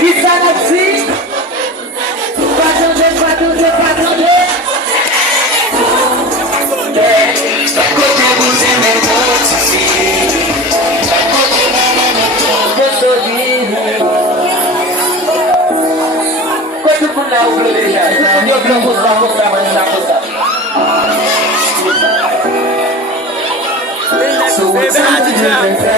Qui ça là-dessus? Pas attendre. Côté vous aimez votre fille. Côté pour la oublie déjà. Yo blanc pour ça. So what's time to do the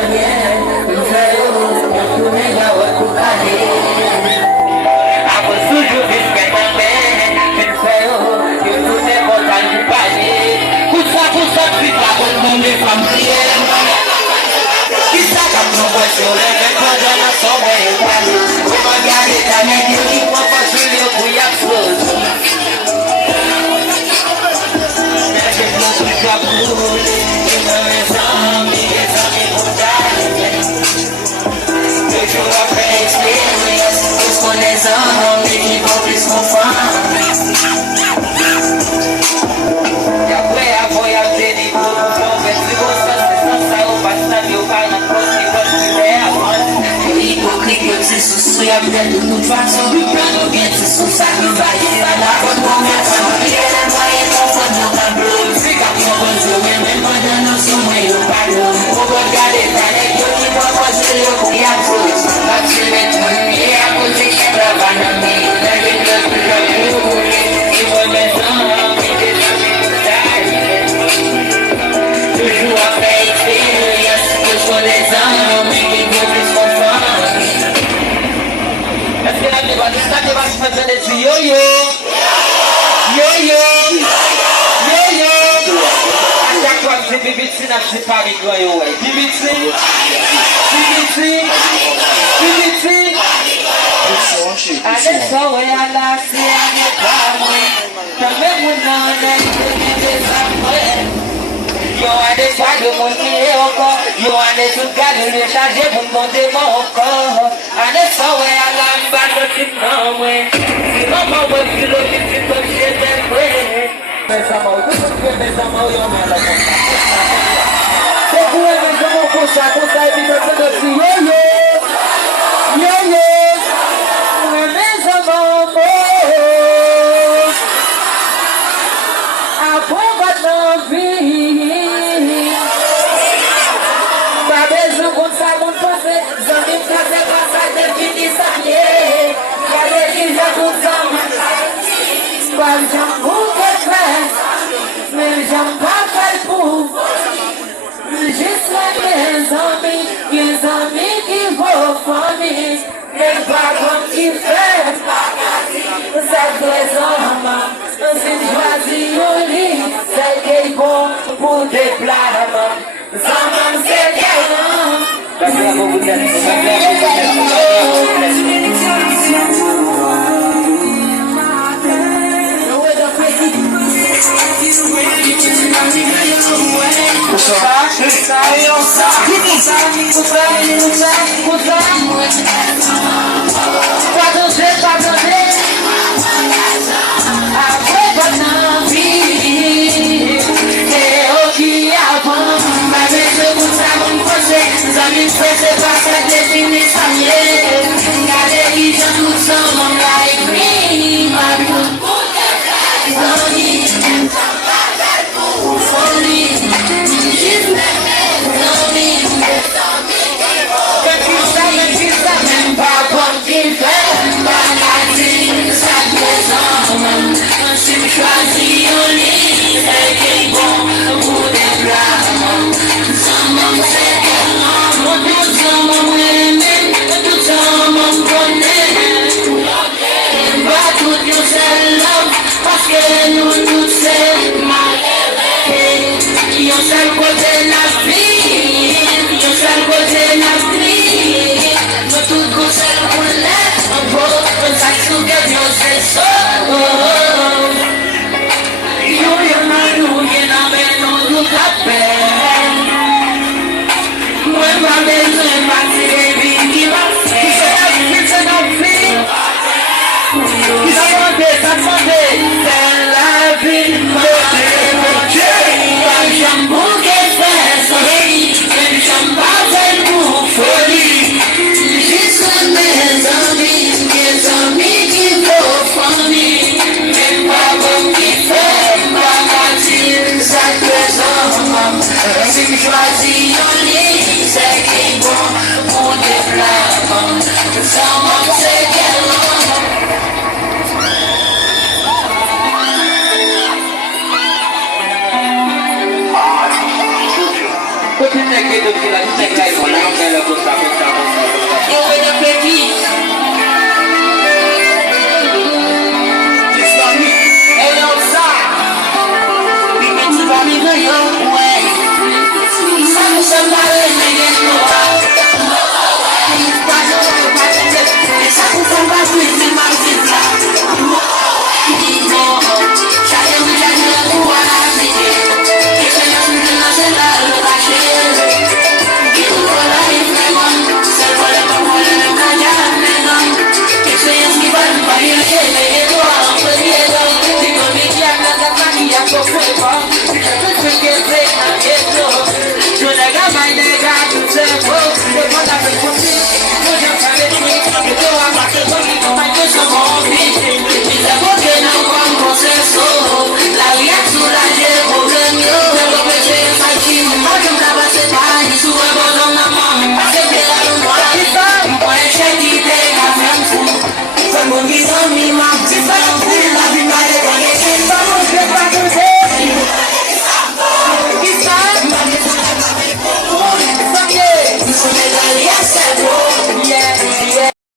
Soy a ver de toute façon, quand on vient de sous ça, nous va y aller la bonne conversion. Il y a la moyenne au fond de tableau. C'est quand on va jouer, même pas de nos sons, mais au ballon. On va regarder ta lettre, qui va passer le coup, il y a plus. La tuer, et à cause de la banane, la vie de plus de plus. Il va mettre en toujours après expérience, que soit les hommes, mais qui vont plus confort. Est-ce que la débat se fait dessus? Yo. À chaque fois que c'est BBC, c'est pas avec toi, yo. BBC. Allez, ça, ouais, à la c'est à ne pas moi. T'as même mon nom, yo, a des fois de mon pied encore. Yo, a des trucs à le charger pour monter mon corps. A des fois, ouais, à la batte, tu m'en ouais. Si non, moi, ouais, si l'autre, tu peux chier des fouets. Mais ça m'a oublié, mais ça m'a oublié, mais là, c'est pour elle, je m'en fous ça, et puis je te dis, yo. Mais ça m'a oublié. Après votre vie. Folie Tek la yon, yon men le kout kape